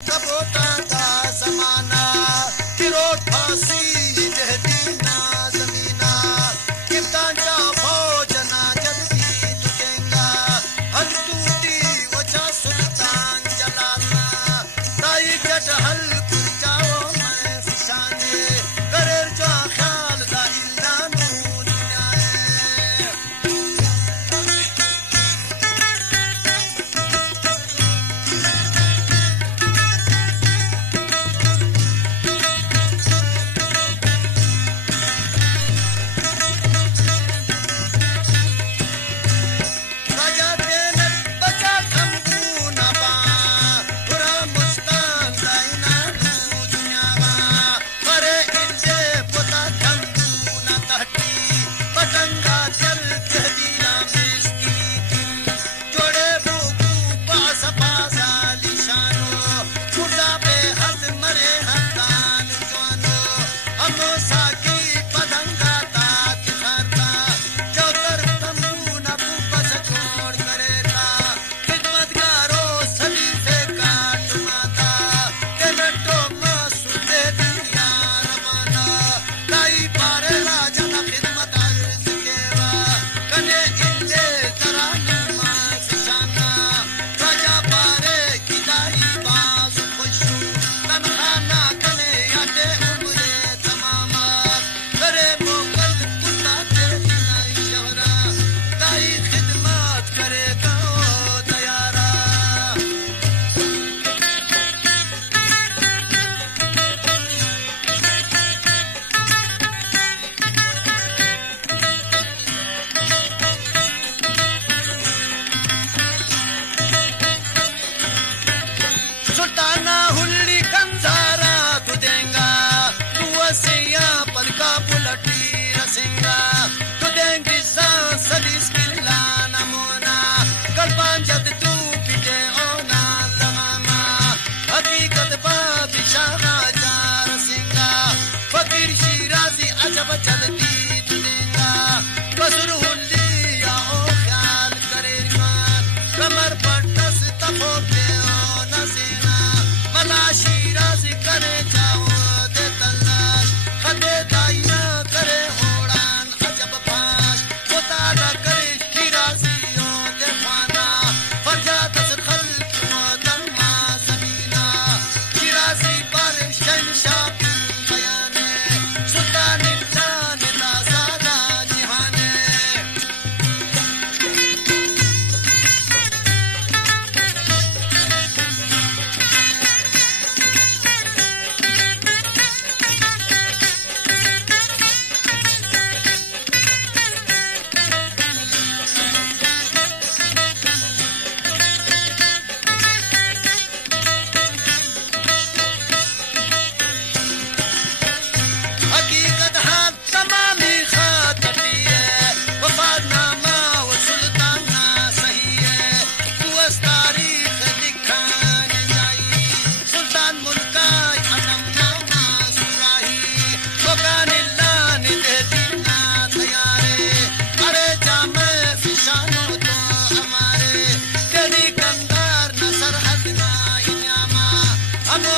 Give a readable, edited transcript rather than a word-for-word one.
कब होता था जमाना किरोट फांसी जहदीना जमीना कितांचा फौजना जल्दी तुझेंगा हल टूटी वचा सुल्तान जलाना ताई जट हल कुर्चाओ मैं फिशाने करेर जो ख्याल दा इल्लानू दुनियाए राजा देने बचा थमकू ना बा पूरा मुस्तान दाइना दुनिया बा करे इल्जे पोता थमकू ना तहटी पतंगा चल जहदीना मिस्की जोड़े बुकू पास पासा लिशानो खुदा पे हद मरे हतान जवानो हमो साकी पतंगा तात खारता चौतर तंबू ना बस छोड़ करेगा खिदमतगारो सलीफे का टुमाता के नटो मासूदे दुनिया रवाना ताई पारे राजा ना खिदमत अर्ज केवा कने इल्ले तरानी मां फिशाना राजा पारे किदाई बाज खुशू तनखाना कने यादे उम्रे तमामा करे मोकल कुत्ता तेरी नाई शहरा ताई खिदमत करेगा ओ तैयारा सुल्ताना हुल्ली कंजारा तू देंगा तू वसिया पर का बुलटी रसेंगा तू देंगी सांस सलीस किला नमूना कल्पान जद तू पिटे ओना लगामा हकीकत बात शाहा जा रसेंगा फकीर शिराजी अजब चलती तू देंगा बसुर हुल्ली या ओ ख्याल करे ईमान कमर पर टस तफो के ओ नसीना मला शिराजी करे जाओ दे तलाश खदे दाइना करे होड़ान अजब फाश मुताला करे शिराजी ओ दे फाना फरजा तस खल्क दरमा जमीना शिराजी पर शहंशाह की बयाने सुल्तान जान ला सादा जिहाने हकीकत हाथ तमामी खातटी है वफादनामा व सुल्ताना सही है तू अस तारीख लिखाने जाई सुल्तान मुल्काई अदम नामा सुराही वकानिल्ला ने दे दीना तैयारे अरे जामे फिशानो तो हमारे तेरी कंदार न सरहद ना इनामा हमो